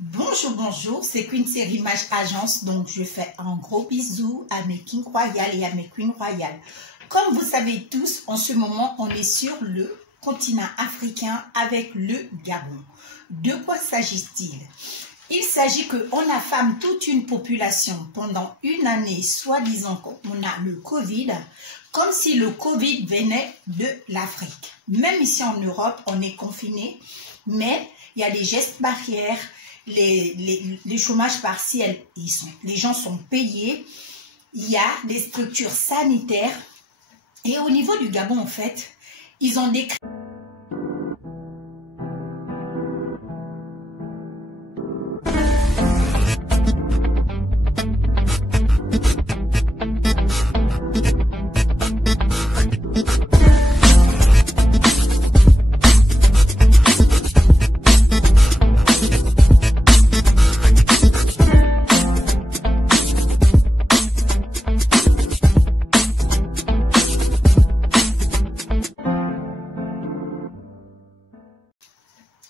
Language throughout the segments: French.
Bonjour, bonjour, c'est Queen Série Image Agence, donc je fais un gros bisou à mes Kings Royales et à mes Queens Royales. Comme vous savez tous, en ce moment, on est sur le continent africain avec le Gabon. De quoi s'agit-il? Il s'agit qu'on affame toute une population pendant une année, soi-disant qu'on a le Covid, comme si le Covid venait de l'Afrique. Même ici en Europe, on est confiné, mais il y a des gestes barrières, les chômages partiels, les gens sont payés, il y a des structures sanitaires. Et au niveau du Gabon, en fait, ils ont décrété...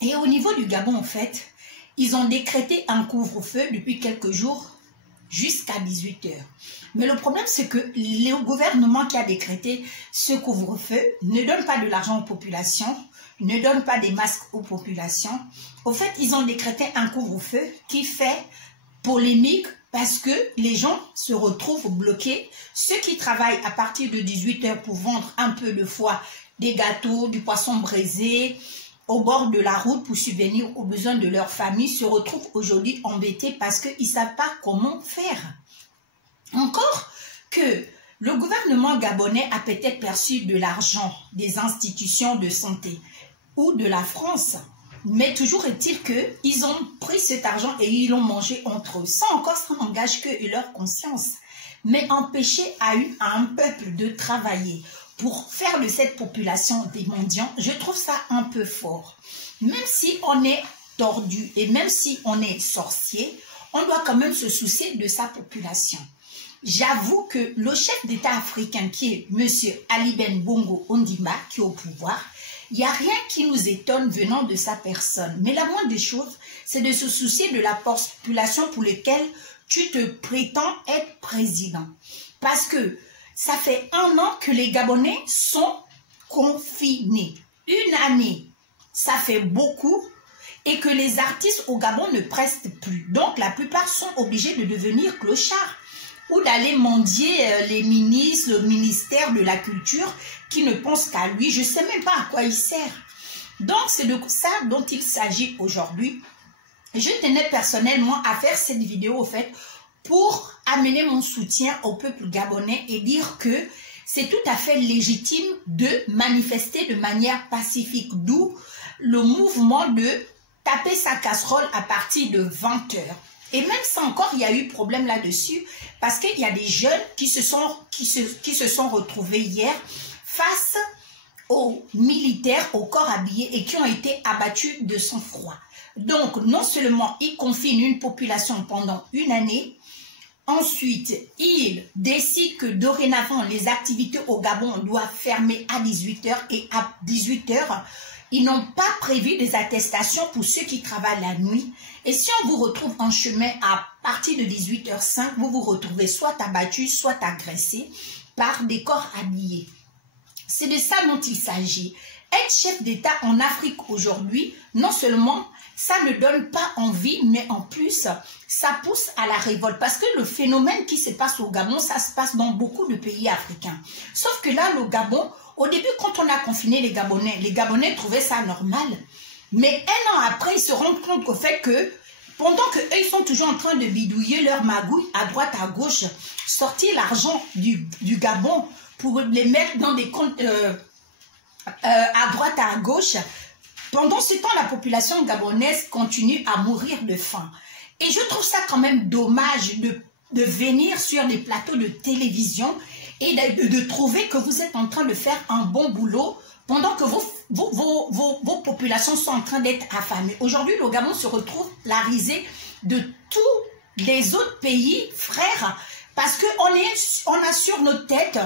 Et au niveau du Gabon, en fait, ils ont décrété un couvre-feu depuis quelques jours jusqu'à 18 h. Mais le problème, c'est que le gouvernement qui a décrété ce couvre-feu ne donne pas de l'argent aux populations, ne donne pas des masques aux populations. Au fait, ils ont décrété un couvre-feu qui fait polémique parce que les gens se retrouvent bloqués. Ceux qui travaillent à partir de 18 h pour vendre un peu de foie, des gâteaux, du poisson braisé, au bord de la route pour subvenir aux besoins de leur famille, se retrouvent aujourd'hui embêtés parce qu'ils ne savent pas comment faire. Encore que le gouvernement gabonais a peut-être perçu de l'argent des institutions de santé ou de la France, mais toujours est-il qu'ils ont pris cet argent et ils l'ont mangé entre eux. Ça encore, ça n'engage que leur conscience. Mais empêcher à un peuple de travailler pour faire de cette population des mendiants, je trouve ça un peu fort. Même si on est tordu et même si on est sorcier, on doit quand même se soucier de sa population. J'avoue que le chef d'État africain qui est M. Ali Bongo Ondimba, qui est au pouvoir, il n'y a rien qui nous étonne venant de sa personne. Mais la moindre des choses, c'est de se soucier de la population pour laquelle tu te prétends être président. Parce que ça fait 1 an que les Gabonais sont confinés. Une année, ça fait beaucoup. Et que les artistes au Gabon ne prestent plus. Donc, la plupart sont obligés de devenir clochards. Ou d'aller mendier les ministres, le ministère de la Culture, qui ne pensent qu'à lui. Je ne sais même pas à quoi il sert. Donc, c'est de ça dont il s'agit aujourd'hui. Je tenais personnellement à faire cette vidéo, au fait, pour amener mon soutien au peuple gabonais et dire que c'est tout à fait légitime de manifester de manière pacifique, d'où le mouvement de taper sa casserole à partir de 20 h. Et même ça encore, il y a eu problème là-dessus parce qu'il y a des jeunes qui se sont retrouvés hier face aux militaires au corps habillé et qui ont été abattus de sang-froid. Donc, non seulement ils confinent une population pendant une année, ensuite, ils décident que dorénavant, les activités au Gabon doivent fermer à 18 h et à 18 h, ils n'ont pas prévu des attestations pour ceux qui travaillent la nuit. Et si on vous retrouve en chemin à partir de 18 h 05, vous vous retrouvez soit abattu, soit agressé par des corps habillés. C'est de ça dont il s'agit. Être chef d'État en Afrique aujourd'hui, non seulement ça ne donne pas envie, mais en plus, ça pousse à la révolte. Parce que le phénomène qui se passe au Gabon, ça se passe dans beaucoup de pays africains. Sauf que là, le Gabon, au début, quand on a confiné les Gabonais trouvaient ça normal. Mais 1 an après, ils se rendent compte qu'au fait que, pendant qu'eux, ils sont toujours en train de bidouiller leur magouille à droite, à gauche, sortir l'argent du Gabon pour les mettre dans des comptes à droite, à gauche. Pendant ce temps, la population gabonaise continue à mourir de faim. Et je trouve ça quand même dommage de venir sur des plateaux de télévision et de trouver que vous êtes en train de faire un bon boulot pendant que vos populations sont en train d'être affamées. Aujourd'hui, le Gabon se retrouve la risée de tous les autres pays frères parce qu'on a sur notre tête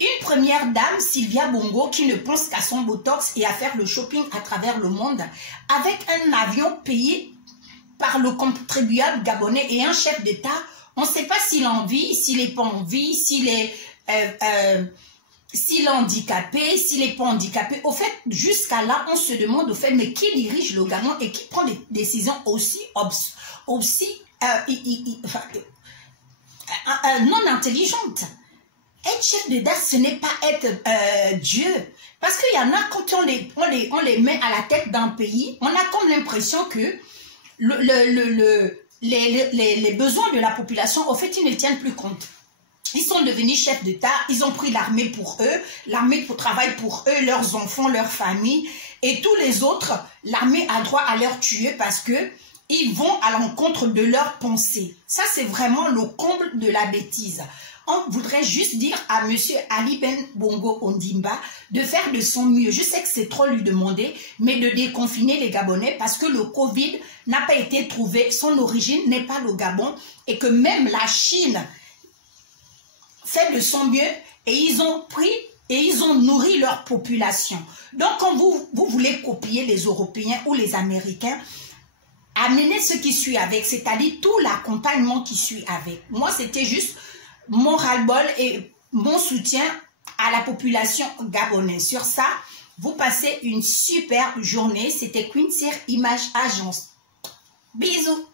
une première dame, Sylvia Bongo, qui ne pense qu'à son botox et à faire le shopping à travers le monde avec un avion payé par le contribuable gabonais et un chef d'État, on ne sait pas s'il a envie, s'il n'est pas en vie, s'il est handicapé, s'il n'est pas handicapé. Au fait, jusqu'à là, on se demande au fait, mais qui dirige le Gabon et qui prend des décisions aussi non intelligentes. Être chef d'État, ce n'est pas être Dieu. Parce qu'il y en a, quand on les met à la tête d'un pays, on a comme l'impression que les besoins de la population, au fait, ils ne tiennent plus compte. Ils sont devenus chefs d'État, ils ont pris l'armée pour eux, l'armée travaille pour eux, leurs enfants, leurs familles, et tous les autres, l'armée a droit à leur tuer parce que ils vont à l'encontre de leurs pensées. Ça, c'est vraiment le comble de la bêtise. On voudrait juste dire à M. Ali Ben Bongo Ondimba de faire de son mieux. Je sais que c'est trop lui demander, mais de déconfiner les Gabonais parce que le Covid n'a pas été trouvé, son origine n'est pas le Gabon et que même la Chine fait de son mieux et ils ont pris et ils ont nourri leur population. Donc quand vous voulez copier les Européens ou les Américains, amenez ce qui suit avec, c'est-à-dire tout l'accompagnement qui suit avec. Moi, c'était juste mon ras-le-bol et mon soutien à la population gabonaise. Sur ça, vous passez une super journée. C'était Queen Image Agence. Bisous.